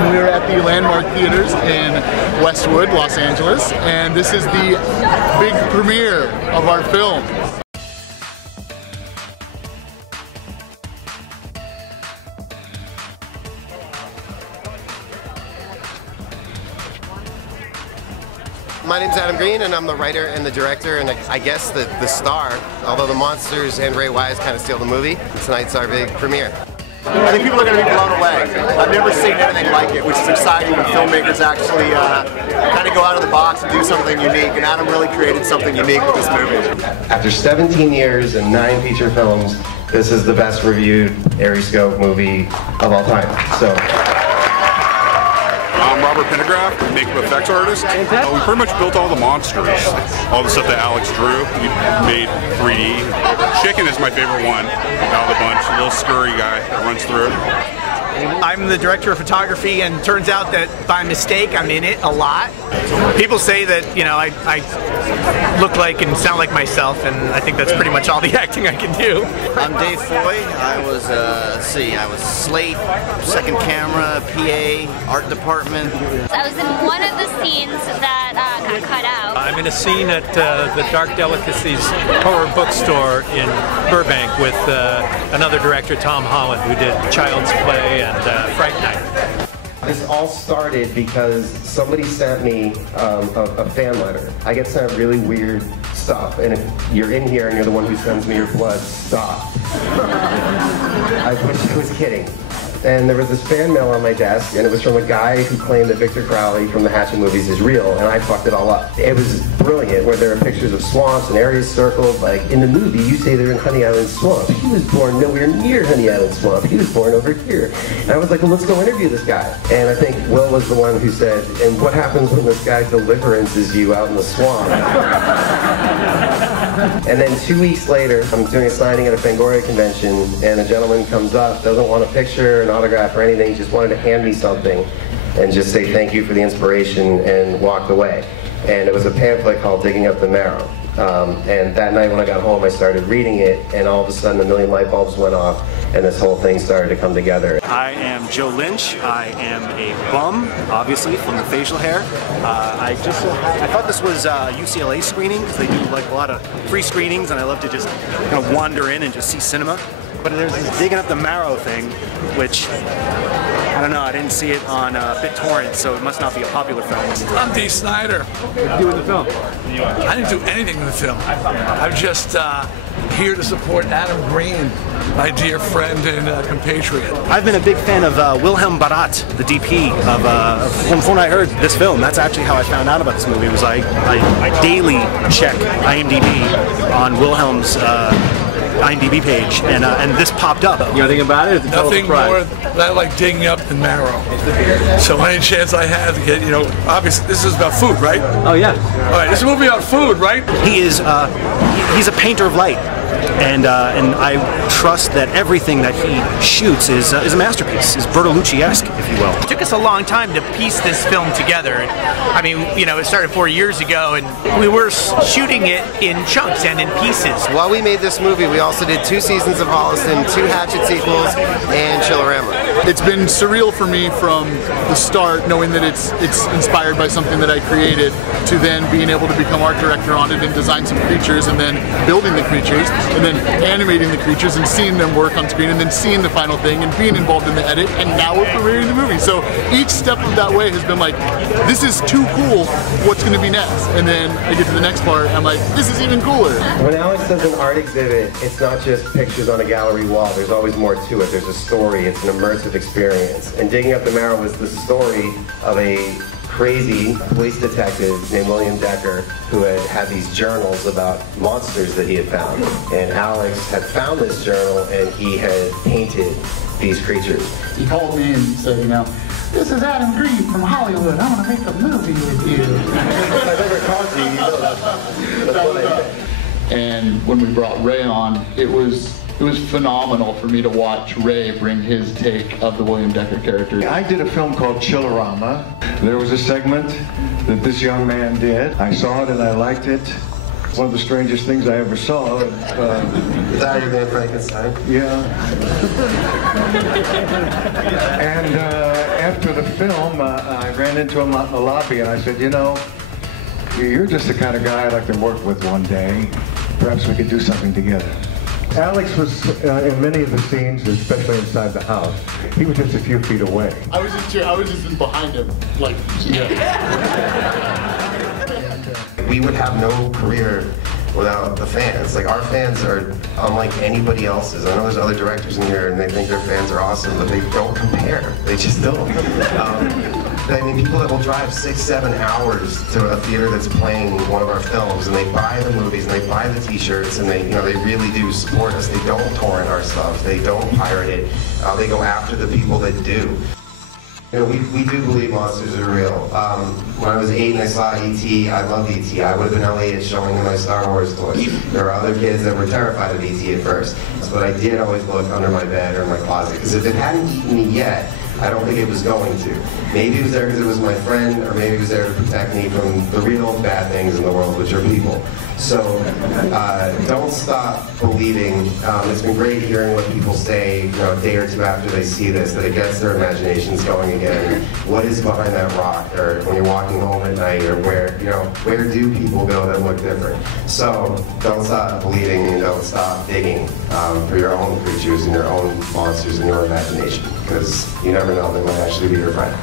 and we're at the Landmark Theaters in Westwood, Los Angeles, and this is the big premiere of our film. My name's Adam Green, and I'm the writer and the director, and I guess the star, although the monsters and Ray Wise kind of steal the movie. Tonight's our big premiere. I think people are going to be blown away. I've never seen anything like it, which is exciting when filmmakers actually kind of go out of the box and do something unique, and Adam really created something unique with this movie. After 17 years and 9 feature films, this is the best reviewed Ariescope movie of all time. So. I'm Robert Pendergraft, makeup effects artist. We pretty much built all the monsters, all the stuff that Alex drew. We made 3D. Chicken is my favorite one out of the bunch. A little scurry guy that runs through. I'm the director of photography, and turns out that by mistake I'm in it a lot. People say that, you know, I look like and sound like myself, and I think that's pretty much all the acting I can do. I'm Dave Foy. I was I was slate, second camera, PA, art department. I was in one of the scenes that got cut out. I'm in a scene at the Dark Delicacies horror bookstore in Burbank with another director, Tom Holland, who did Child's Play and Fright Night. This all started because somebody sent me a fan letter. I get sent really weird stuff, and if you're in here and you're the one who sends me your blood, stop. I was kidding. And there was this fan mail on my desk, and it was from a guy who claimed that Victor Crowley from the Hatchet movies is real, and I fucked it all up. It was brilliant, where there are pictures of swamps and areas circled. Like, in the movie, you say they're in Honey Island Swamp. He was born nowhere near Honey Island Swamp. He was born over here. And I was like, well, let's go interview this guy. And I think Will was the one who said, and what happens when this guy deliverances you out in the swamp? And then 2 weeks later, I'm doing a signing at a Fangoria convention, and a gentleman comes up, doesn't want a picture, an autograph, or anything, just wanted to hand me something and just say thank you for the inspiration, and walked away. And it was a pamphlet called Digging Up the Marrow. And that night when I got home, I started reading it, and all of a sudden a million light bulbs went off, and this whole thing started to come together. I am Joe Lynch. I am a bum, obviously, from the facial hair. I thought this was a UCLA screening, because they do like a lot of free screenings, and I love to just kind of wander in and just see cinema. But there's this Digging Up the Marrow thing, which, I don't know, I didn't see it on BitTorrent, so it must not be a popular film. I'm Dee Snider. What did you do in the film? I didn't do anything in the film. I'm just here to support Adam Green, my dear friend and compatriot. I've been a big fan of Will Barratt, the DP of when I heard this film. That's actually how I found out about this movie. It was I daily check IMDb on Wilhelm's IMDb page, and this popped up. You know anything about it? Nothing more than I like digging up the marrow. So any chance I have to get, you know, obviously this is about food, right? Oh yeah. All right, this is a movie about food, right? He is, he's a painter of light. And I trust that everything that he shoots is a masterpiece, is Bertolucci-esque, if you will. It took us a long time to piece this film together. I mean, you know, it started 4 years ago, and we were shooting it in chunks and in pieces. While we made this movie, we also did 2 seasons of Holliston, 2 Hatchet sequels, and Chillerama. It's been surreal for me from the start, knowing that it's inspired by something that I created, to then being able to become art director on it and design some creatures, and then building the creatures, and then animating the creatures and seeing them work on screen, and then seeing the final thing and being involved in the edit, and now we're premiering the movie. So each step of that way has been like, this is too cool, what's going to be next? And then I get to the next part, I'm like, this is even cooler. When Alex does an art exhibit, it's not just pictures on a gallery wall, there's always more to it. There's a story, it's an immersive experience. And Digging Up the Marrow was the story of a crazy police detective named William Decker, who had these journals about monsters that he had found. And Alex had found this journal, and he had painted these creatures. He called me and said, you know, this is Adam Green from Hollywood. I want to make a movie with you. I never called you, you know that's what I did. And when we brought Ray on, it was phenomenal for me to watch Ray bring his take of the William Decker character. I did a film called Chillerama. There was a segment that this young man did. I saw it and I liked it. one of the strangest things I ever saw. Is that your man Frankenstein? Yeah. And after the film, I ran into him out in the lobby and I said, you know, you're just the kind of guy I'd like to work with one day. Perhaps we could do something together. Alex was in many of the scenes, especially inside the house. He was just a few feet away. I was just behind him, like. We would have no career without the fans. Like, our fans are unlike anybody else's. I know there's other directors in here and they think their fans are awesome, but they don't compare. They just don't. I mean, people that will drive 6-7 hours to a theater that's playing one of our films, and they buy the movies, and they buy the T-shirts, and they, you know, they really do support us. They don't torrent our stuff. They don't pirate it. They go after the people that do. You know, we do believe monsters are real. When I was 8 and I saw E.T., I loved E.T. I would have been Elliot showing him my Star Wars toys. There were other kids that were terrified of E.T. at first. But I did always look under my bed or in my closet, because if it hadn't eaten me yet, I don't think it was going to. Maybe it was there because it was my friend, or maybe it was there to protect me from the real bad things in the world, which are people. So don't stop believing. It's been great hearing what people say, you know, a day or two after they see this, that it gets their imaginations going again. What is behind that rock, or when you're walking home at night, or where do people go that look different? So don't stop believing, and don't stop digging for your own creatures and your own monsters in your imagination, because you never know, they might actually be your friend.